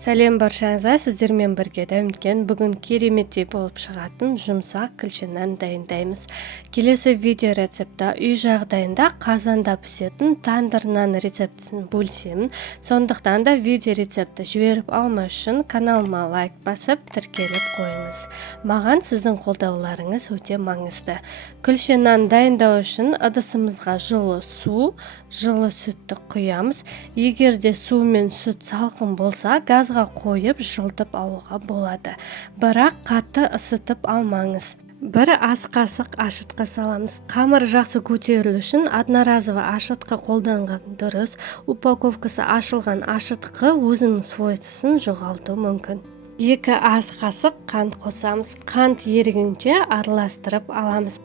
Сәлем баршаңызға, сіздермен бірге дәмдеген бүгін кереметтей болып шығатын жұмсақ күлші нан дайындаймыз. Келесі видео рецепті үй жағдайында қазанда пісетін тандыр нан рецептісін бөлісемін. Сондықтан да видео рецепті жіберіп алмас үшін каналыма лайк басып тіркеліп қойыңыз. Маған сіздің қолдауларыңыз өте маңызды. Күлші нан дайындау үшін ыдысымызға жылы су, жылы сүтті құямыз. Егер де су мен сүт салқын болса, газға қойып жылытып алуға болады. Бірақ қатты ысытып алмаңыз. Бір ас қасық ашытқы саламыз. Қамыр жақсы көтерілу үшін одноразовый ашытқы қолданған дұрыс. Упаковкасы ашылған ашытқы өзінің свойствосын жоғалтуы мүмкін. 2 ас қасық қант қосамыз. Қант ерігенше араластырып аламыз.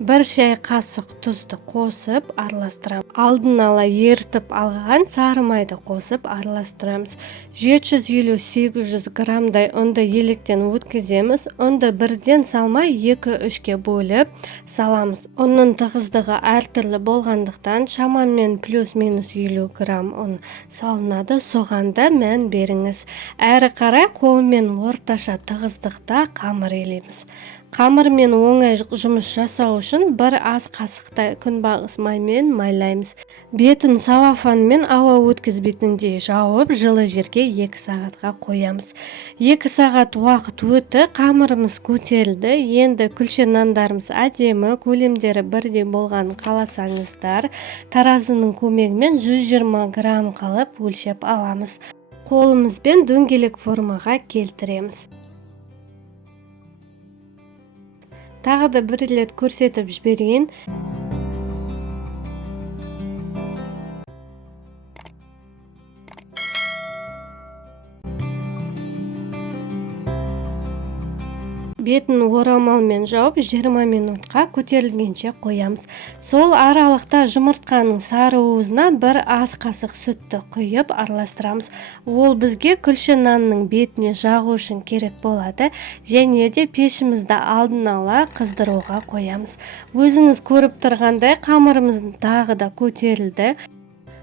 1 шай қасық тұзды қосып араластырамыз. Алдын ала ерітіп алған сары майды қосып араластырамыз. 750-800 граммдай ұнды електен өткіземіз. Ұнды бірден салмай 2-3-ке бөліп саламыз. Ұнның тығыздығы әртүрлі болғандықтан шамамен плюс-минус 50 грамм ұн салынады. Соған да мән беріңіз. Әрі қарай қолмен орташа тығыздықта қамыр елейміз. Қамырмен оңай жұмыс жасау үшін 1 ас қасықтай күнбағыс маймен майлаймыз. Бетін салафанмен ауа өткізбейтіндей жауып, жылы жерге 2 сағатқа қоямыз. 2 сағат уақыт өтті, қамырымыз көтерілді. Енді күлші нандарымыз әдемі, көлемдері бірдей болған қаласаңыздар, таразының көмегімен 120 грамм қылып өлшеп аламыз. Қолымызбен дөңгелек формаға келтіреміз. Тағы да бір рет көрсетіп жіберейін. Бетін орамалмен жауып 20 минутқа көтерілгенше қоямыз. Сол аралықта жұмыртқаның сары уызына 1 ас қасық сүтті құйып араластырамыз. Ол бізге күлші нанның бетіне жағу үшін керек болады. Және де пешімізді алдын ала қыздыруға қоямыз. Өзіңіз көріп тұрғандай қамырымыз тағы да көтерілді.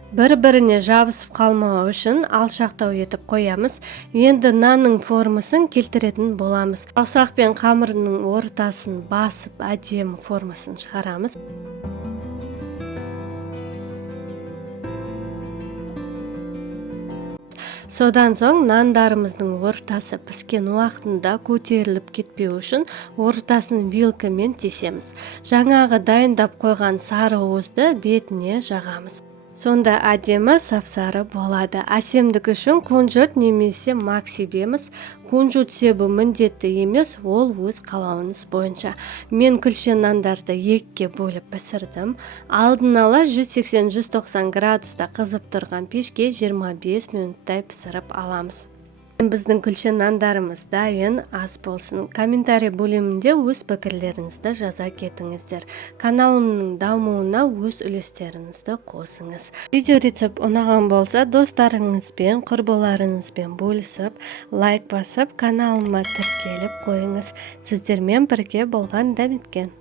Бір-біріне жабысып қалмау үшін алшақтау етіп қоямыз. Енді нанның формасын келтіретін боламыз. Саусақпен қамырының ортасын басып әдемі формасын шығарамыз. Содан соң нандарымыздың ортасы піскен уақытында көтеріліп кетпеу үшін ортасын вилкамен тесеміз. Жаңағы дайындап қойған сары уызды бетіне жағамыз. Сонда әдемі сап-сары болады. Әсемдік үшін кунжут немесе мак себеміз. Кунжут себу міндетті емес, ол өз қалауыңыз бойынша. Мен күлші нандарды 2-ке бөліп пісірдім. Алдын ала 180-190 градуста қызып тұрған пешке 25 минуттай пісіріп аламыз. Біздің күлші нандарымыз дайын, ас болсын. Комментарий бөлімінде өз пікірлеріңізді жаза кетіңіздер. Каналымның дамуына өз үлестеріңізді қосыңыз. Видео рецепт ұнаған болса, достарыңызбен, құрбыларыңызбен бөлісіп, лайк басып, каналыма тіркеліп қойыңыз. Сіздермен бірге болған дәметкен.